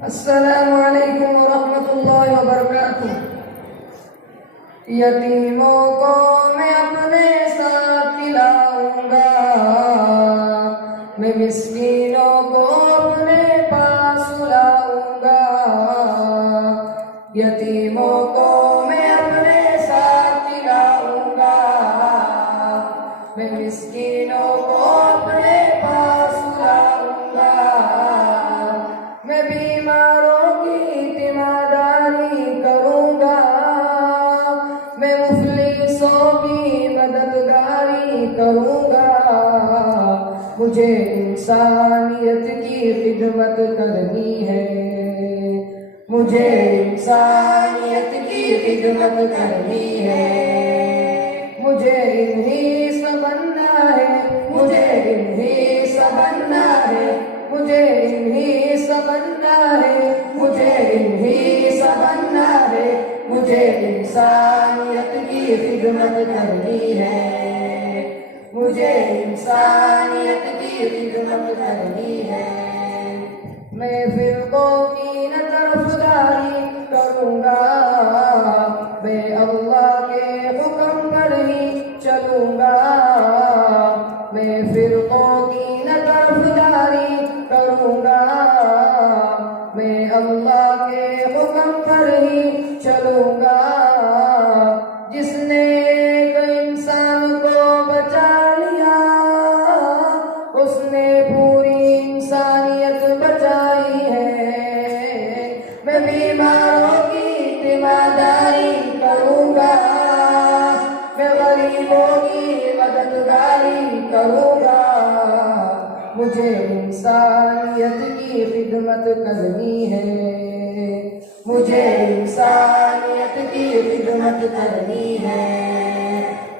अस्सलामु अलैकुम वरहमतुल्लाहि वबरकातुह। यतीमों को मैं अपने साथ खिलाऊंगा, मैं मिस्कीनों को अपने पास लाऊंगा। यतीमों को मैं अपने साथ खिलाऊंगा, मैं मिस्कीनों को अपने पास लाऊंगा। मैं बीमारों की तीमारदारी करूंगा, मैं मुफलिसों की मददगारी करूंगा। मुझे इंसानियत की खिदमत करनी है, मुझे इंसानियत की खिदमत करनी है। मुझे इन्हीं से बनना है, मुझे इन्हीं से बनना है, मुझे इन्हीं से बनना है, मुझे इन्हीं से बनना है। मुझे इंसानियत की खिदमत करनी है, मुझे इंसानियत की खिदमत करनी है। मैं फिरकों की न तरफदारी करूंगा, मैं अल्लाह के हुक्म पर ही चलूंगा। मैं फिरकों की न तरफदारी करूंगा, मैं अल्लाह के हुक्म पर ही चलूंगा। जिसने एक इंसान को बचा लिया, उसने पूरी इंसानियत बचाई है। मैं बीमारों की तीमारदारी करूंगा, मैं गरीबों की मददगारी करूंगा। मुझे इंसानियत की खिदमत करनी है, मुझे इंसानियत की खिदमत करनी है।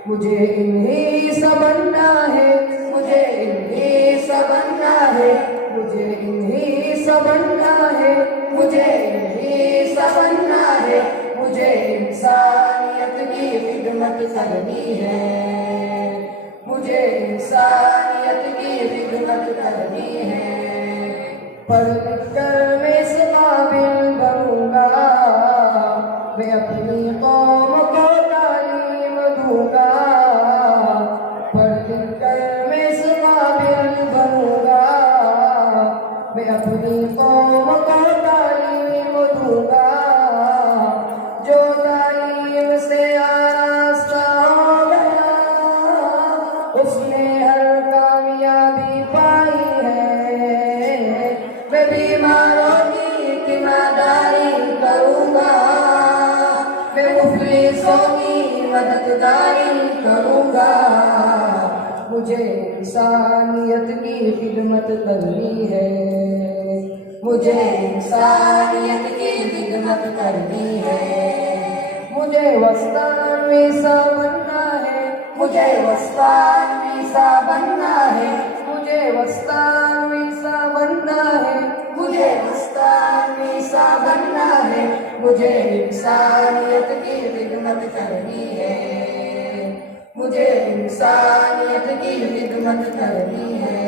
मुझे इन्हीं से बनना है, मुझे इन्हीं से बनना है, मुझे इन्हीं से बनना है, मुझे इन्हीं से बनना है। मुझे इंसानियत की खिदमत करनी है, मुझे इंसानियत की खिदमत करनी है। पढ़ लिख कर मैं इस काबिल बनूंगा, मैं अपनी कौम को तालीम दूंगा। पढ़ लिख कर मैं इस काबिल बनूंगा, मैं अपनी कौम को तालीम दूंगा। जो तालीम से आरास्ता हो गया, उसने हर कामयाबी पाई है। मैं बीमारों की तीमारदारी करूंगा, मैं मुफलिसों की मददगारी करूंगा। मुझे इंसानियत की खिदमत करनी है, मुझे इंसानियत की खिदमत करनी है। मुझे वस्तानवी सा बनना है, मुझे वस्तानवी सा बनना है, मुझे वस्तानवी सा बनना है, मुझे वस्तानवी सा बनना है। मुझे इंसानियत की खिदमत करनी है, मुझे इंसानियत की खिदमत करनी है।